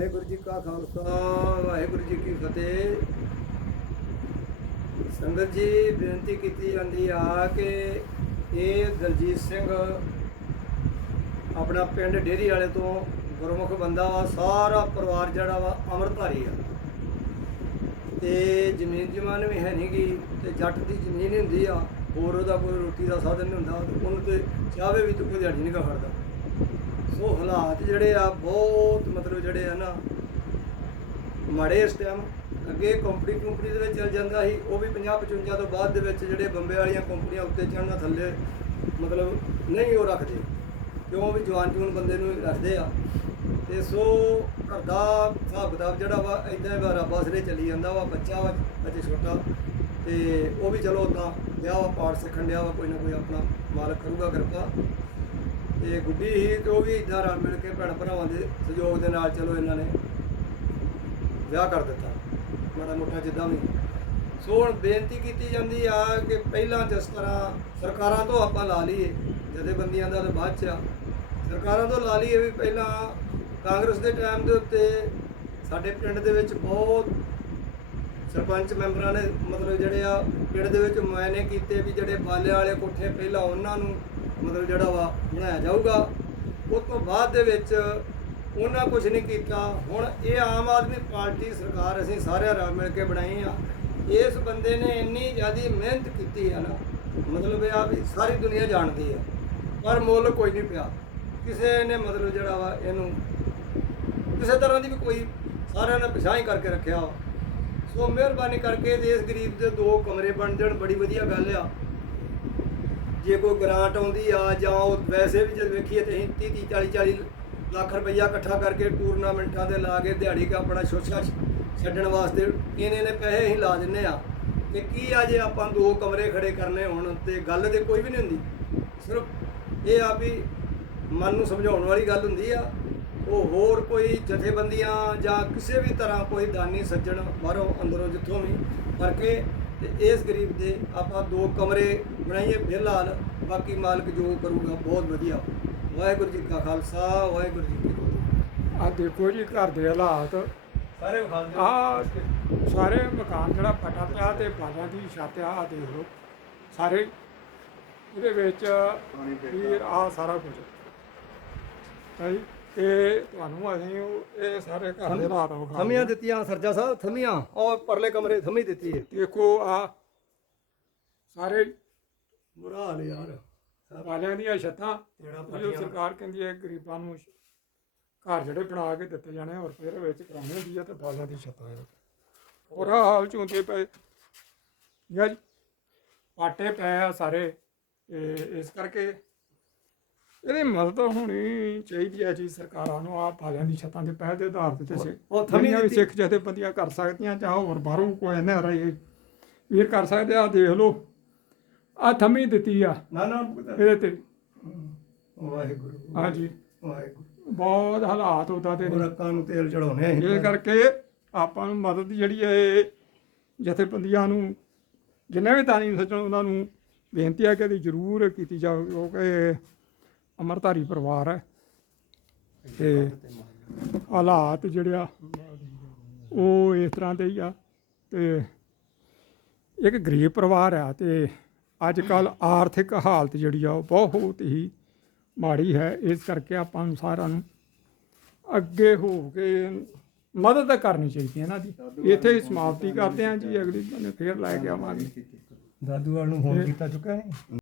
ਵਾਹਿਗੁਰੂ ਜੀ ਕਾ ਖਾਲਸਾ, ਵਾਹਿਗੁਰੂ ਜੀ ਕੀ ਫਤਿਹ। ਸੰਗਤ ਜੀ, ਬੇਨਤੀ ਕੀਤੀ ਜਾਂਦੀ ਆ ਕਿ ਇਹ ਦਲਜੀਤ ਸਿੰਘ ਆਪਣਾ ਪਿੰਡ ਡੇਰੀ ਵਾਲੇ ਤੋਂ ਗੁਰਮੁਖ ਬੰਦਾ ਵਾ, ਸਾਰਾ ਪਰਿਵਾਰ ਜਿਹੜਾ ਵਾ ਅੰਮ੍ਰਿਤਧਾਰੀ ਆ। ਤੇ ਜ਼ਮੀਨ ਜਮਾਨ ਵੀ ਹੈ ਨਹੀਂਗੀ ਤੇ ਜੱਟ ਦੀ ਜ਼ਮੀਨ ਹੀ ਹੁੰਦੀ ਆ, ਹੋਰ ਉਹਦਾ ਕੋਈ ਰੋਟੀ ਦਾ ਸਾਧਨ ਨਹੀਂ ਹੁੰਦਾ, ਉਹਨੂੰ ਤੇ ਚਾਹਵੇ ਵੀ ਤੇ ਕੋਈ ਦਿਹਾੜੀ ਨਹੀਂ ਖੜਦਾ। ਸੋ ਹਾਲਾਤ ਜਿਹੜੇ ਆ ਬਹੁਤ ਮਤਲਬ ਜਿਹੜੇ ਆ ਨਾ, ਮਾੜੇ ਇਸ ਟਾਈਮ ਅੱਗੇ ਕੰਪਨੀ ਕੰਪਨੀ ਦੇ ਵਿੱਚ ਚੱਲ ਜਾਂਦਾ ਸੀ, ਉਹ ਵੀ 50 55 ਤੋਂ ਬਾਅਦ ਦੇ ਵਿੱਚ ਜਿਹੜੇ ਬੰਬੇ ਵਾਲੀਆਂ ਕੰਪਨੀਆਂ ਉੱਤੇ ਚੜ੍ਹਨਾ ਥੱਲੇ, ਮਤਲਬ ਨਹੀਂ ਉਹ ਰੱਖਦੇ। ਕਿਉਂ? ਵੀ ਜਵਾਨ ਜੂਨ ਬੰਦੇ ਨੂੰ ਰੱਖਦੇ ਆ। ਤੇ ਸੋ ਘਰ ਦਾ ਹਿਸਾਬ ਕਿਤਾਬ ਜਿਹੜਾ ਵਾ ਇਦਾਂ ਹੀ ਰੱਬ ਸਿਰੇ ਚੱਲੀ ਜਾਂਦਾ ਵਾ, ਬੱਚਾ ਵਾ, ਅਜੇ ਛੋਟਾ। ਤੇ ਉਹ ਵੀ ਚਲੋ ਉਦਾਂ ਵਿਆਹ ਵਾ, ਪਾਠ ਸਿੱਖਣ ਡਿਆ ਵਾ, ਕੋਈ ਨਾ ਕੋਈ ਆਪਣਾ ਮਾਲਕ ਕਰੂਗਾ ਕਿਰਪਾ। ਤੇ ਗੁੱਡੀ ਹੀ ਤੇ ਉਹ ਵੀ ਇਦਾਂ ਰਲ ਮਿਲ ਕੇ ਭੈਣ ਭਰਾਵਾਂ ਦੇ ਸਹਿਯੋਗ ਦੇ ਨਾਲ ਚਲੋ ਇਹਨਾਂ ਨੇ ਵਿਆਹ ਕਰ ਦਿੱਤਾ। ਮਾੜਾ ਮੋਟਾ ਜਿੱਦਾਂ ਵੀ। ਸੋ ਹੁਣ ਬੇਨਤੀ ਕੀਤੀ ਜਾਂਦੀ ਆ ਕਿ ਪਹਿਲਾਂ ਜਿਸ ਤਰ੍ਹਾਂ ਸਰਕਾਰਾਂ ਤੋਂ ਆਪਾਂ ਲਾ ਲਈਏ, ਜਥੇਬੰਦੀਆਂ ਦਾ ਤਾਂ ਬਾਅਦ ਚ ਆ। ਸਰਕਾਰਾਂ ਤੋਂ ਲਾ ਲਈਏ ਵੀ ਪਹਿਲਾਂ ਕਾਂਗਰਸ ਦੇ ਟਾਈਮ ਦੇ ਉੱਤੇ ਸਾਡੇ ਪਿੰਡ ਦੇ ਵਿੱਚ ਬਹੁਤ ਸਰਪੰਚ ਮੈਂਬਰਾਂ ਨੇ ਮਤਲਬ ਜਿਹੜੇ ਆ ਪਿੰਡ ਦੇ ਵਿੱਚ ਮੁਆਇਨੇ ਕੀਤੇ ਵੀ ਜਿਹੜੇ ਬਾਲੇ ਵਾਲੇ ਕੋਠੇ ਪਹਿਲਾਂ ਉਹਨਾਂ ਨੂੰ ਮਤਲਬ ਜਿਹੜਾ ਵਾ ਬਣਾਇਆ ਜਾਊਗਾ। ਉਸ ਤੋਂ ਬਾਅਦ ਦੇ ਵਿੱਚ ਉਹਨਾਂ ਕੁਝ ਨਹੀਂ ਕੀਤਾ। ਹੁਣ ਇਹ ਆਮ ਆਦਮੀ ਪਾਰਟੀ ਸਰਕਾਰ ਅਸੀਂ ਸਾਰੇ ਰਲ ਮਿਲ ਕੇ ਬਣਾਈ ਆ। ਇਸ ਬੰਦੇ ਨੇ ਇੰਨੀ ਜ਼ਿਆਦੀ ਮਿਹਨਤ ਕੀਤੀ ਹੈ ਨਾ, ਮਤਲਬ ਇਹ ਆ ਵੀ ਸਾਰੀ ਦੁਨੀਆ ਜਾਣਦੀ ਹੈ ਪਰ ਮੁੱਲ ਕੋਈ ਨਹੀਂ ਪਿਆ। ਕਿਸੇ ਨੇ ਮਤਲਬ ਜਿਹੜਾ ਵਾ ਇਹਨੂੰ ਕਿਸੇ ਤਰ੍ਹਾਂ ਦੀ ਵੀ ਕੋਈ ਸਾਰਿਆਂ ਨੇ ਪਿਛਾਂ ਕਰਕੇ ਰੱਖਿਆ ਵਾ। ਸੋ ਮਿਹਰਬਾਨੀ ਕਰਕੇ ਦੇਸ਼ ਗਰੀਬ ਦੇ ਦੋ ਕਮਰੇ ਬਣ ਜਾਣ, ਬੜੀ ਵਧੀਆ ਗੱਲ ਆ। ਜੇ ਕੋਈ ਗ੍ਰਾਂਟ ਆਉਂਦੀ ਆ ਜਾਂ ਉਹ ਵੈਸੇ ਵੀ ਜਦ ਵੇਖੀਏ ਤੇ ਅਸੀਂ 30 30 40 40 ਲੱਖ ਰੁਪਈਆ ਇਕੱਠਾ ਕਰਕੇ ਟੂਰਨਾਮੈਂਟਾਂ ਦੇ ਲਾ ਕੇ ਦਿਹਾੜੀ ਕਾ ਆਪਣਾ ਸ਼ੋਸ਼ਾ ਛੱਡਣ ਵਾਸਤੇ ਇਹਨੇ ਨੇ ਪੈਸੇ ਹੀ ਲਾ ਦਿੰਨੇ ਆ। ਤੇ ਕੀ ਆ ਜੇ ਆਪਾਂ ਦੋ ਕਮਰੇ ਖੜੇ ਕਰਨੇ ਹੋਣ ਤੇ ਗੱਲ ਤੇ ਕੋਈ ਵੀ ਨਹੀਂ ਹੁੰਦੀ। ਸਿਰਫ ਇਹ ਆ ਵੀ ਮਨ ਨੂੰ ਸਮਝਾਉਣ ਵਾਲੀ ਗੱਲ ਹੁੰਦੀ ਆ ਉਹ ਹੋਰ ਕੋਈ ਜਥੇਬੰਦੀਆਂ ਜਾਂ ਕਿਸੇ ਵੀ ਤਰ੍ਹਾਂ ਕੋਈ ਦਾਨੀ ਸੱਜਣ ਬਾਹਰੋਂ ਅੰਦਰੋਂ ਜਿੱਥੋਂ ਵੀ ਕਰਕੇ ਤੇ ਇਸ ਗਰੀਬ ਦੇ ਆਪਾਂ ਦੋ ਕਮਰੇ ਬਣਾਈਏ ਫਿਲਹਾਲ ਬਾਕੀ ਮਾਲਕ ਜੋ ਕਰੂਗਾ ਬਹੁਤ ਵਧੀਆ। ਵਾਹਿਗੁਰੂ ਜੀ ਕਾ ਖਾਲਸਾ ਵਾਹਿਗੁਰੂ ਜੀ ਕੀ ਫਤਿਹ। ਆ ਦੇਖੋ ਜੀ ਘਰ ਦੇ ਹਾਲਾਤ। ਸਾਰੇ ਵਿਖਾ ਦਿਓ। ਆ ਸਾਰੇ ਮਕਾਨ ਜਿਹੜਾ ਫਟਾ ਪਿਆ ਤੇ ਬਾਲਾਂ ਦੀ ਛੱਤ ਆ ਆਹ ਦੇਖ ਲਓ। ਸਾਰੇ ਇਹਦੇ ਵਿੱਚ ਵੀ ਆ ਸਾਰਾ ਕੁਝ। ਹੈ ਤੇ ਤੁਹਾਨੂੰ ਅਸੀਂ ਉਹ- ਇਹ ਸਾਰੇ ਘਰ ਦੇ ਹਾਲਾਤ ਵਿਖਾ ਥਮੀਆਂ ਦਿੱਤੀਆਂ ਸਰਜਾ ਸਾਹਿਬ ਥਮੀਆਂ। ਔਰ ਪਰਲੇ ਕਮਰੇ ਥਮੀ ਦਿੱਤੀ ਹੈ ਦੇਖੋ ਆ ਸਾਰੇ ਬੁਰਾ ਹਾਲ ਯਾਰ। ਬਾਲਿਆਂ ਦੀਆਂ ਛੱਤਾਂ ਜਿਹੜਾ ਜੋ ਸਰਕਾਰ ਕਹਿੰਦੀ ਹੈ ਗਰੀਬਾਂ ਨੂੰ ਘਰ ਜਿਹੜੇ ਬਣਾ ਕੇ ਦਿੱਤੇ ਜਾਣੇ ਔਰ ਫਿਰ ਵਿੱਚ ਕਰਾਉਣੀ ਹੁੰਦੀ ਹੈ ਤੇ ਬਾਲਿਆਂ ਦੀ ਛੱਤਾਂ ਹੈ ਆਹ ਹਾਲ ਚੁੰਦੇ ਪਏ। ਯਾ ਜੀ ਪਾਟੇ ਪਏ ਆ ਸਾਰੇ ਇਸ ਕਰਕੇ ਇਹਦੀ ਮਦਦ ਹੋਣੀ ਚਾਹੀਦੀ ਹੈ ਜੀ ਸਰਕਾਰਾਂ ਨੂੰ ਆ ਬਾਲਿਆਂ ਦੀ ਛੱਤਾਂ ਦੇ ਪਹਿਲ ਦੇ ਆਧਾਰ ਤੇ ਤੇ ਉਹ ਥਮੀ ਵੀ ਦਿੱਤੀ- ਸਿੱਖ ਜਥੇਬੰਦੀਆਂ ਕਰ ਸਕਦੀਆਂ ਜਾਂ ਹੋਰ ਬਾਹਰੋਂ ਕੋਈ ਨਾ ਰਹੀ ਵੀਰ ਕਰ ਸਕਦੇ ਆ ਦੇਖ ਲਓ। ਆ ਥੰਮੀ ਦਿੱਤੀ ਆ। ਨਾ ਨਾ ਇਹਦੇ ਤੇ ਵਾਹਿਗੁਰੂ ਹਾਂਜੀ। ਵਾਹਿਗੁਰੂ। ਬਹੁਤ ਹਾਲਾਤ ਉਦਾਂ ਉਹ ਨੇ ਰੱਕਾਂ ਨੂੰ ਤੇਲ ਚੜਾਉਣੇ ਇਹ ਕਰਕੇ ਆਪਾਂ ਨੂੰ ਮਦਦ ਜਿਹੜੀ ਹੈ ਜਥੇਬੰਦੀਆਂ ਨੂੰ ਜਿੰਨੇ ਵੀ ਦਾਨੀ ਸੱਜਣ ਉਹਨਾਂ ਨੂੰ ਬੇਨਤੀ ਹੈ ਕਿ ਜ਼ਰੂਰ ਕੀਤੀ ਜਾਵੇ ਕਿਉਂਕਿ ਅਮਰਧਾਰੀ ਪਰਿਵਾਰ ਹੈ। ਤੇ ਹਾਲਾਤ ਜਿਹੜੇ ਆ, ਉਹ ਇਸ ਤਰ੍ਹਾਂ ਦੇ ਹੀ ਆ। ਤੇ ਇੱਕ ਗਰੀਬ ਪਰਿਵਾਰ ਆ ਤੇ ਅੱਜ ਕੱਲ ਆਰਥਿਕ ਹਾਲਤ ਜਿਹੜੀ ਆ, ਉਹ ਬਹੁਤ ਹੀ ਮਾੜੀ ਹੈ। ਇਸ ਕਰਕੇ ਆਪਾਂ ਨੂੰ ਸਾਰਿਆਂ ਨੂੰ ਅੱਗੇ ਹੋ ਕੇ ਮਦਦ ਕਰਨੀ ਚਾਹੀਦੀ ਹੈ ਇਹਨਾਂ ਦੀ। ਇੱਥੇ ਹੀ ਸਮਾਪਤੀ ਕਰਦੇ ਹਾਂ ਜੀ, ਅਗਲੀ ਬੰਨੇ ਫੇਰ ਲੈ ਕੇ ਆਵਾਂਗੇ। ਦਾਦੂ ਵਾਲ ਨੂੰ ਫੋਨ ਕੀਤਾ ਚੁੱਕਾ ਹੈ